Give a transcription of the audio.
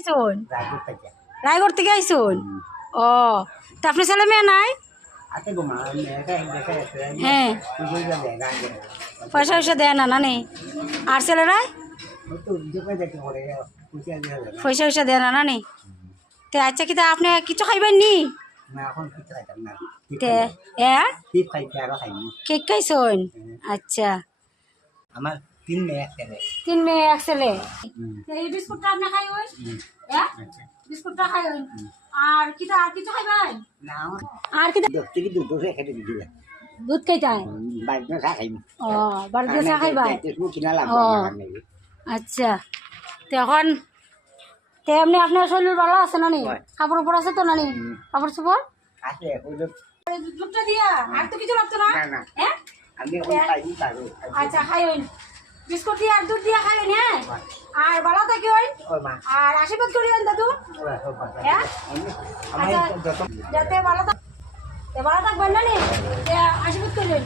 আইসুন? রায়গড় থেকে আইসুন? ও তা আপনি ছেলে মেয়ে নাই? হ্যাঁ, পয়সা টয়সা দেয় না নানি? আর ছেলেরা পয়সা টয়সা দেয় না নানি? তে আচ্ছা কি তা আপনি কিছু খাইবেন নি? তে কেক খাইছুন? আচ্ছা, আমার 3 মেয়ে 1 ছেলে। 3 মেয়ে 1 ছেলে। এই বিস্কুটটা আপনি খাইবেন? হ্যাঁ, বিস্কুটটা খাইবেন। আর কিটা আর কিছু খাইবেন? না আর কি দুধ খেতে দিলে দুধ খাইতাই? বাড়িতে চা খাইম। ও বাড়িতে চা খাইবাই? কিনা লাভ ও আচ্ছা, তো এখন তে এমনি আপনার শরীর ভালো আছে নানি? কাপড় উপর আছে তো নানি? কাপড় চোপড় আছে দুধটা দিয়া আর তো কিছু লাগতো না? না হ্যাঁ আমি এখন খাইনি পারো। আচ্ছা খাইন বিস্কুট দিয়ে আর দুধ দিয়া খাইন। হ্যাঁ, আর ভালো থাকিন আর আশীর্বাদ করিবেন দাদু। হ্যাঁ আচ্ছা, যাতে ভালো থাকবেন নানি, আশীর্বাদ করিবেন।